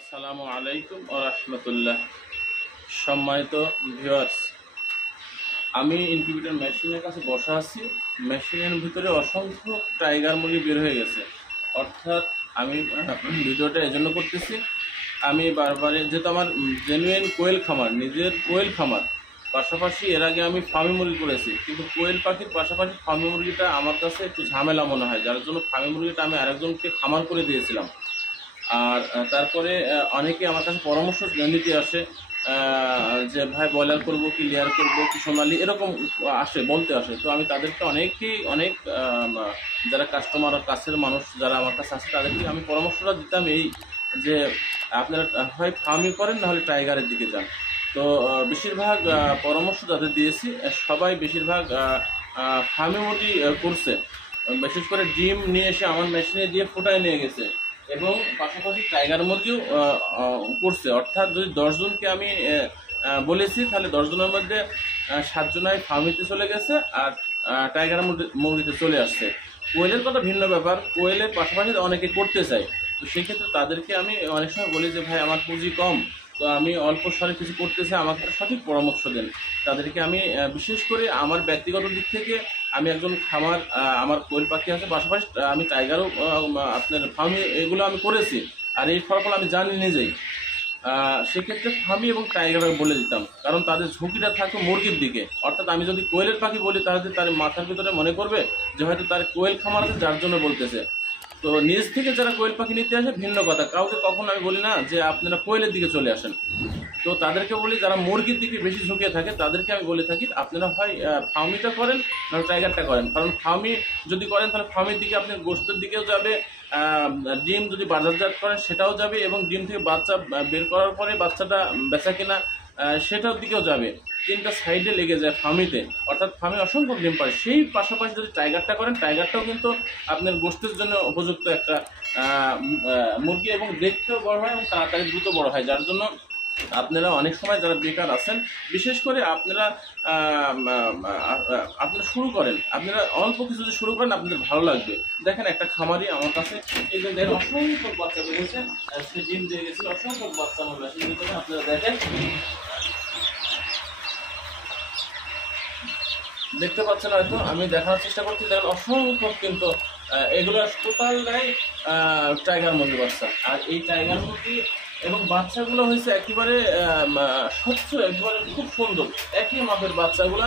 আসসালামু আলাইকুম ওয়া রাহমাতুল্লাহ। সম্মানিত ভিউয়ার্স, আমি ইনকিউবেটর মেশিনের কাছে বসা আছি। মেশিনের ভিতরে অসংখ্য টাইগার মুরগি বের হয়ে গেছে। অর্থাৎ আমি ভিডিওটা এজন্য করতেছি, আমি বারবার যেহেতু আমার জেনুইন কোয়েল খামার, নিজের কোয়েল খামার, পাশাপাশি এর আগে আমি ফার্মি মুরগি করেছি, কিন্তু কোয়েল পাখির পাশাপাশি ফার্মি মুরগিটা আমার কাছে একটু ঝামেলা মনে হয়, যার জন্য ফার্মি মুরগিটা আমি আরেকজনকে খামার করে দিয়েছিলাম। আর তারপরে অনেকে আমার কাছে পরামর্শ নিতে আসে যে ভাই ব্রয়লার করবো কি লেয়ার করবো কি সোনালি, এরকম বলতে আসে। তো আমি তাদেরকে অনেক যারা কাস্টমার কাছের মানুষ যারা আমার কাছে আসে তাদেরকে আমি পরামর্শটা দিতাম এই যে আপনারা হয় ফার্মিং করেন, নাহলে টাইগারের দিকে যান। তো বেশিরভাগ পরামর্শ যাদের দিয়েছি সবাই বেশিরভাগ ফার্মি মুরগি করছে। বিশেষ করে ডিম নিয়ে এসে আমার মেশিনে দিয়ে ফুটায় নিয়ে গেছে এবং পাশাপাশি টাইগার মুরগিও করছে। অর্থাৎ যদি 10 জনকে আমি বলেছি, তাহলে 10 জনের মধ্যে 7 জনাই ফার্মিতে চলে গেছে আর টাইগার মুরগিতে চলে আসছে। কোয়েলের কথা ভিন্ন ব্যাপার, কোয়েলের পাশাপাশি অনেকে করতে চায়। তো সেক্ষেত্রে তাদেরকে আমি অনেক সময় বলি যে ভাই আমার পুঁজি কম, তো আমি অল্প স্বরে কিছু করতে চাই, আমাকে সঠিক পরামর্শ দেন। তাদেরকে আমি বিশেষ করে আমার ব্যক্তিগত দিক থেকে আমি একজন খামার, আমার কোয়েল পাখি আছে, পাশাপাশি আমি টাইগারও আপনার ফার্মি এগুলো আমি করেছি, আর এই ফলাফল আমি জানি নিজেই। সেক্ষেত্রে ফার্মি এবং টাইগার বলে দিতাম, কারণ তাদের ঝুঁকিটা থাকে মুরগির দিকে। অর্থাৎ আমি যদি কোয়েলের পাখি বলি তাহলে তার মাথার ভিতরে মনে করবে যে হয়তো তার কোয়েল খামার আছে যার জন্য বলতেছে। তো নিজ থেকে যারা কোয়েল পাখি নিতে আসে ভিন্ন কথা, কাউকে কখনো আমি বলি না যে আপনারা কোয়েলের দিকে চলে আসেন। তো তাদেরকে বলি যারা মুরগির দিকে বেশি ঝুঁকিয়ে থাকে তাদেরকে আমি বলে থাকি আপনারা হয় ফার্মিটা করেন না টাইগারটা করেন। কারণ ফার্মি যদি করেন তাহলে ফার্মির দিকে আপনি গোশতের দিকেও যাবে, ডিম যদি বাজারজাত করেন সেটাও যাবে, এবং ডিম থেকে বাচ্চা বের করার পরে বাচ্চাটা বেচা কেনা সেটার দিকেও যাবে। তিনটা সাইডে লেগে যায় ফার্মিতে, অর্থাৎ ফার্মি অসংখ্য ডিম পায়। সেই পাশাপাশি যদি টাইগারটা করেন, টাইগারটাও কিন্তু আপনার গোশতের জন্য উপযুক্ত একটা মুরগি, এবং দেখতেও বড় হয় এবং তাড়াতাড়ি দ্রুত বড় হয়। যার জন্য আপনারা অনেক সময় যারা বেকার আছেন, বিশেষ করে আপনারা শুরু করেন, আপনারা অল্প কিছু যদি শুরু করেন আপনাদের ভালো লাগবে। দেখেন একটা খামারি আমার কাছে এই যে দেখেন অসংখ্য বাচ্চা বেরিয়েছে, সে ডিম দিয়ে গেছিল, অসংখ্য বাচ্চা আমার মেশিন ভিতরে আপনারা দেখেন, দেখতে পাচ্ছেন হয়তো, আমি দেখানোর চেষ্টা করছি। দেখেন অসংখ্য কিন্তু এগুলো টোটালটাই টাইগার মুরগি বাচ্চা। আর এই টাইগার মুরগি এবং বাচ্চাগুলো হয়েছে একেবারে স্বচ্ছ, একেবারে খুব সুন্দর, একই মাপের বাচ্চাগুলো।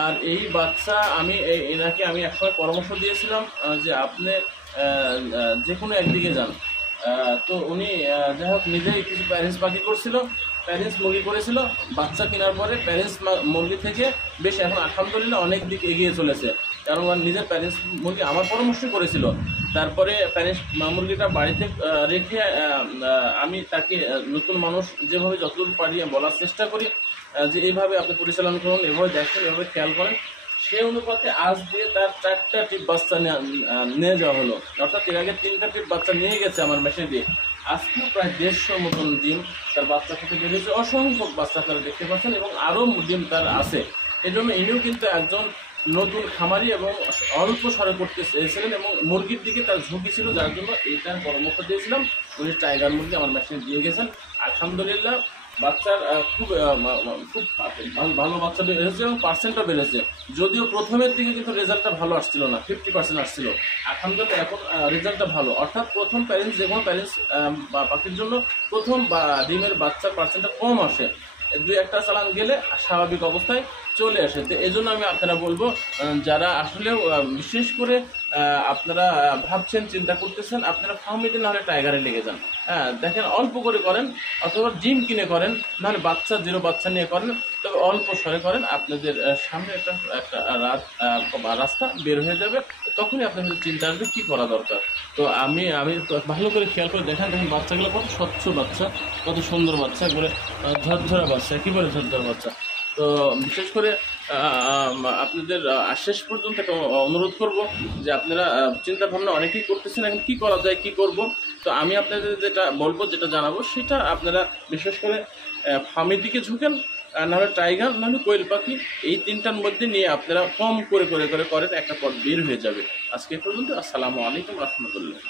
আর এই বাচ্চা আমি এনাকে আমি একসময় পরামর্শ দিয়েছিলাম যে আপনি যে কোনো একদিকে যান। তো উনি যাই হোক নিজেই কিছু প্যারেন্টস পাখি করছিল, প্যারেন্টস মুরগি করেছিল। বাচ্চা কেনার পরে প্যারেন্টস মুরগি থেকে বেশ এখন আলহামদুলিল্লাহ অনেক দিক এগিয়ে চলেছে, কারণ নিজের প্যারেন্টস মুরগি আমার পরামর্শ করেছিল। তারপরে প্যারেন্টস মুরগিটা বাড়িতে রেখে আমি তাকে নতুন মানুষ যেভাবে যতদূর পারি বলার চেষ্টা করি যে এইভাবে আপনি পরিচালনা করুন, এভাবে দেখেন, এভাবে খেয়াল করেন। সেই অনুপাতে আজ দিয়ে তার 4টা টিপ বাচ্চা নিয়ে যাওয়া হলো। অর্থাৎ এর আগে 3টা টিপ বাচ্চা নিয়ে গেছে আমার মেশিন দিয়ে। আজকেও প্রায় 150 মতন ডিম তার বাচ্চা থেকে বেরিয়েছে, অসংখ্য বাচ্চা তারা দেখতে পাচ্ছেন, এবং আরও ডিম তার আছে। এই জন্য ইনিও কিন্তু একজন নতুন খামারি এবং অল্প স্বরে করতে চেয়েছিলেন, এবং মুরগির দিকে তার ঝুঁকি ছিল, যার জন্য এইটার পরামর্শ দিয়েছিলাম। উনি টাইগার মুরগি আমার মেশিনে দিয়ে গেছেন। আলহামদুলিল্লাহ বাচ্চার খুব ভালো বাচ্চা বেড়েছে এবং পার্সেন্টও বেড়েছে। যদিও প্রথমের দিকে কিন্তু রেজাল্টটা ভালো আসছিল না, 50% আসছিল। আলহামদুলিল্লাহ এখন রেজাল্টটা ভালো। অর্থাৎ প্রথম প্যারেন্টস, যে কোনো প্যারেন্টস পাখির জন্য প্রথম ডিমের বাচ্চার পার্সেন্টটা কম আসে, 2-1টা চালান গেলে স্বাভাবিক অবস্থায় চলে আসে। তো এই জন্য আমি আপনারা বলবো যারা আসলেও বিশেষ করে আপনারা ভাবছেন, চিন্তা করতেছেন, আপনারা ফার্মিতে নাহলে টাইগারে লেগে যান। হ্যাঁ দেখেন অল্প করে করেন, অথবা ডিম কিনে করেন, নাহলে জিরো বাচ্চা নিয়ে করেন, তবে অল্প স্বরে করেন। আপনাদের সামনে একটা রাস্তা বের হয়ে যাবে, তখনই আপনাদের চিন্তা আসবে কী করা দরকার। তো আমি ভালো করে খেয়াল করে দেখেন বাচ্চাগুলো কত স্বচ্ছ বাচ্চা, কত সুন্দর বাচ্চা, একবারে ঝরঝরা বাচ্চা, একেবারে ঝরঝরা বাচ্চা। তো বিশেষ করে আপনাদের শেষ পর্যন্ত একটা অনুরোধ করব যে আপনারা চিন্তা ভাবনা অনেকেই করতেছেন এখন কী করা যায়, কী করব। তো আমি আপনাদের যেটা বলবো, যেটা জানাবো, সেটা আপনারা বিশেষ করে ফার্মের দিকে ঝুঁকেন, নাহলে টাইগার, নাহলে কোয়েল পাখি, এই 3টার মধ্যে নিয়ে আপনারা কম করে করেন, একটা পথ বের হয়ে যাবে। আজকে পর্যন্ত। আসসালামু আলাইকুম রহমতুল্লাহ।